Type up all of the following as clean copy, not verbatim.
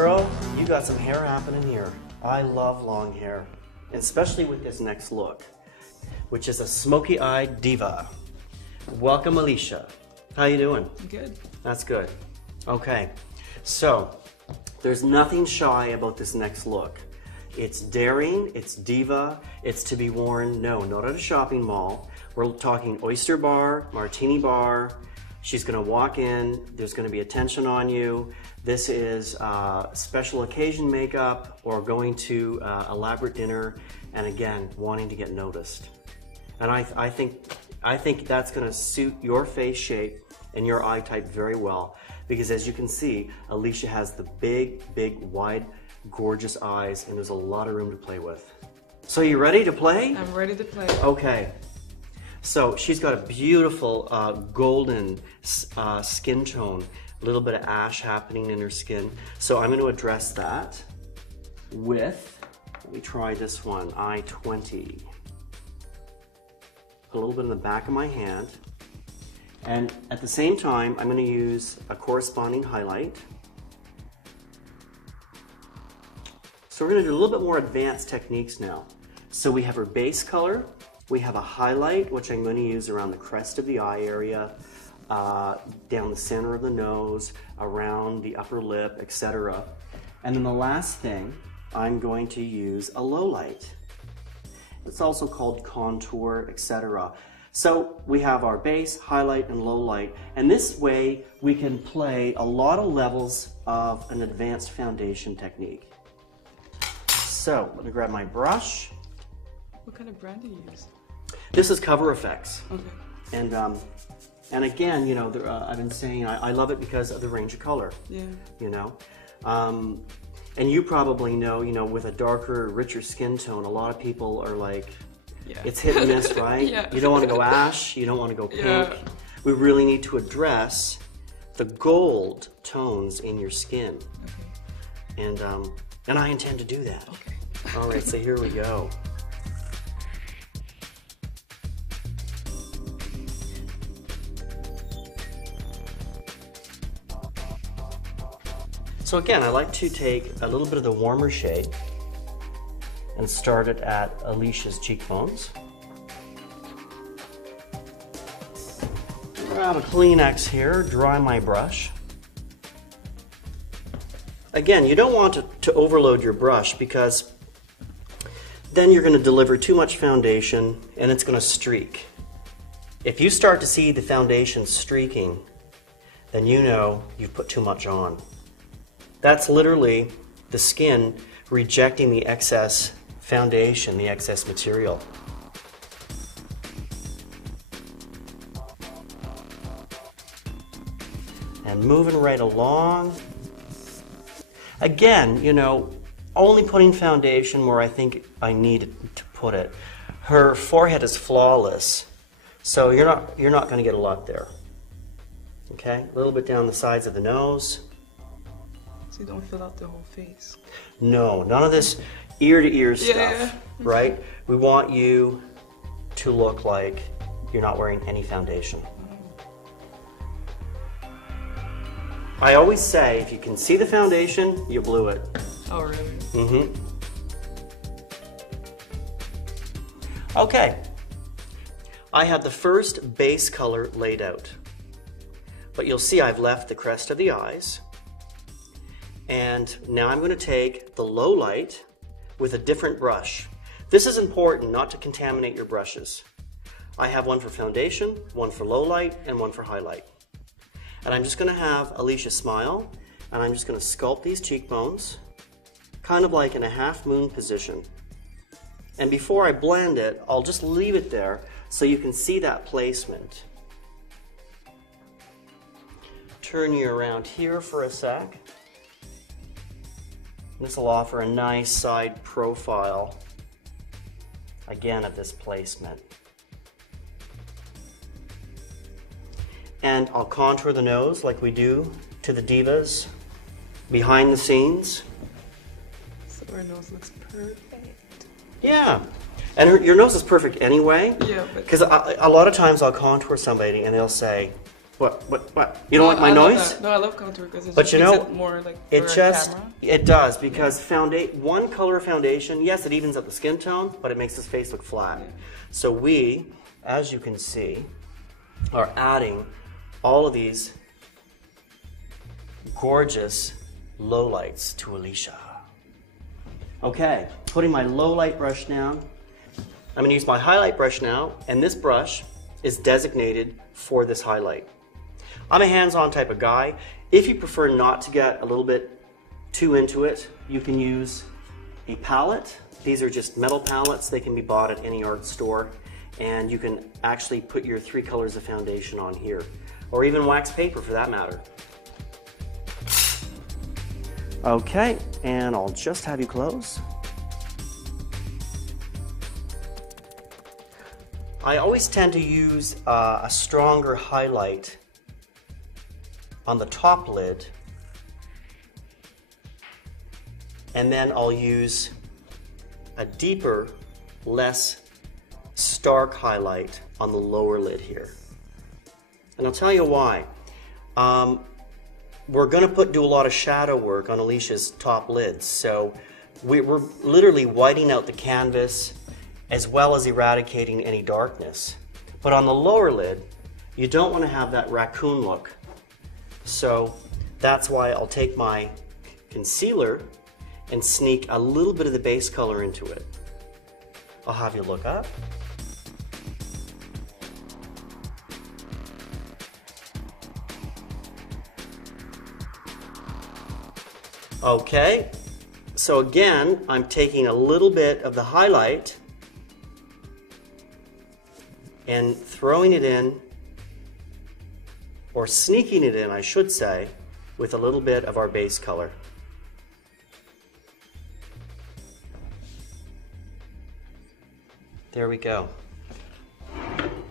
Girl, you got some hair happening here. I love long hair, especially with this next look, which is a smoky-eyed diva. Welcome, Alicia. How you doing? Good. That's good. Okay, so there's nothing shy about this next look. It's daring, it's diva, it's to be worn, no, not at a shopping mall. We're talking oyster bar, martini bar. She's gonna walk in, there's gonna be attention on you. This is special occasion makeup or going to elaborate dinner, and again, wanting to get noticed. And I think that's gonna suit your face shape and your eye type very well, because as you can see, Alicia has the big, wide, gorgeous eyes, and there's a lot of room to play with. So you ready to play? I'm ready to play. Okay. So she's got a beautiful golden skin tone, a little bit of ash happening in her skin. So I'm going to address that with, let me try this one, I-20. Put a little bit in the back of my hand. And at the same time, I'm going to use a corresponding highlight. So we're going to do a little bit more advanced techniques now. So we have our base color. We have a highlight, which I'm going to use around the crest of the eye area, down the center of the nose, around the upper lip, etc. And then the last thing, I'm going to use a low light. It's also called contour, etc. So we have our base, highlight, and low light. And this way, we can play a lot of levels of an advanced foundation technique. So let me grab my brush. What kind of brand do you use? This is Cover Effects. Okay. And again, you know, I've been saying I love it because of the range of color. Yeah. You know, and you probably know, you know, with a darker, richer skin tone, a lot of people are like, yeah. It's hit and miss, right? Yeah. You don't want to go ash, you don't want to go pink. Yeah. We really need to address the gold tones in your skin. Okay. And I intend to do that. Okay. All right, so here we go. So again, I like to take a little bit of the warmer shade and start it at Alicia's cheekbones. Grab a Kleenex here, dry my brush. Again, you don't want to overload your brush, because then you're going to deliver too much foundation and it's going to streak. If you start to see the foundation streaking, then you know you've put too much on. That's literally the skin rejecting the excess foundation, the excess material. And moving right along. Again, you know, only putting foundation where I think I need to put it. Her forehead is flawless, so you're not going to get a lot there. Okay, a little bit down the sides of the nose. So you don't fill out the whole face. No, none of this ear-to-ear stuff, Yeah. right? We want you to look like you're not wearing any foundation. I always say, if you can see the foundation, you blew it. Oh, really? Mm-hmm. Okay. I have the first base color laid out. But you'll see I've left the crest of the eyes. And now I'm going to take the low light with a different brush. This is important not to contaminate your brushes. I have one for foundation, one for low light, and one for highlight. And I'm just going to have Alicia smile, and I'm just going to sculpt these cheekbones, kind of like in a half moon position. And before I blend it, I'll just leave it there so you can see that placement. Turn you around here for a sec. This will offer a nice side profile, again, of this placement. And I'll contour the nose like we do to the divas behind the scenes. So her nose looks perfect. Yeah, and your nose is perfect anyway. Yeah, but because a lot of times I'll contour somebody and they'll say, What? You don't like my noise? No, I love contour because it But just you makes know, it more like it for a just, camera. it does, because one color foundation, yes, it evens up the skin tone, but it makes his face look flat. So we, as you can see, are adding all of these gorgeous lowlights to Alicia. Okay, putting my low light brush down. I'm gonna use my highlight brush now, and this brush is designated for this highlight. I'm a hands-on type of guy. If you prefer not to get a little bit too into it, you can use a palette. These are just metal palettes. They can be bought at any art store, and you can actually put your 3 colors of foundation on here, or even wax paper for that matter. Okay, and I'll just have you close. I always tend to use a stronger highlight on the top lid, and then I'll use a deeper, less stark highlight on the lower lid here. And I'll tell you why. We're going to do a lot of shadow work on Alicia's top lids, so we're literally whitening out the canvas as well as eradicating any darkness. But on the lower lid, you don't want to have that raccoon look. So that's why I'll take my concealer and sneak a little bit of the base color into it. I'll have you look up. Okay, so again, I'm taking a little bit of the highlight and throwing it in, or sneaking it in, I should say, with a little bit of our base color. There we go.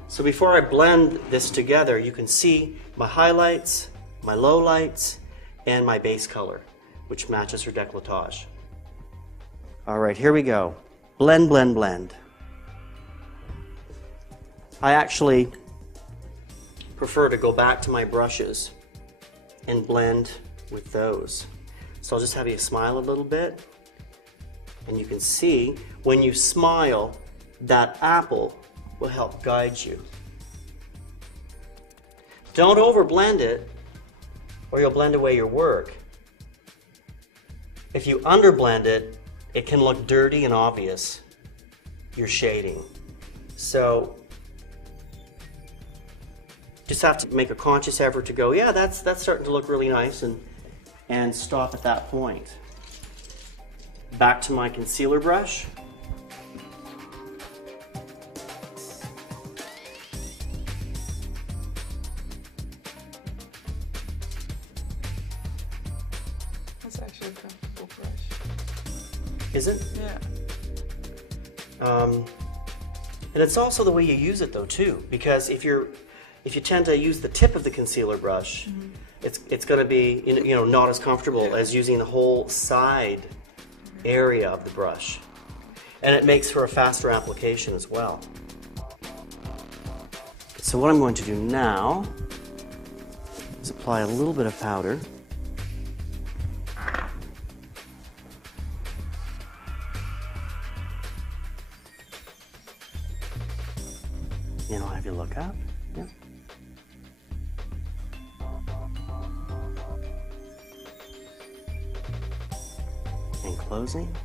So before I blend this together, you can see my highlights, my lowlights, and my base color, which matches her décolletage. All right, here we go. Blend, blend, blend. I actually prefer to go back to my brushes and blend with those. So I'll just have you smile a little bit, and you can see when you smile, that apple will help guide you. Don't overblend it, or you'll blend away your work. If you underblend it, it can look dirty and obvious, your shading. So just have to make a conscious effort to go, yeah, that's starting to look really nice, and stop at that point. Back to my concealer brush. That's actually a comfortable brush. Is it? Yeah. And it's also the way you use it though too, because if you tend to use the tip of the concealer brush, it's going to be not as comfortable as using the whole side area of the brush, and it makes for a faster application as well. So what I'm going to do now is apply a little bit of powder. And I'll have you look up. Yeah. And closing.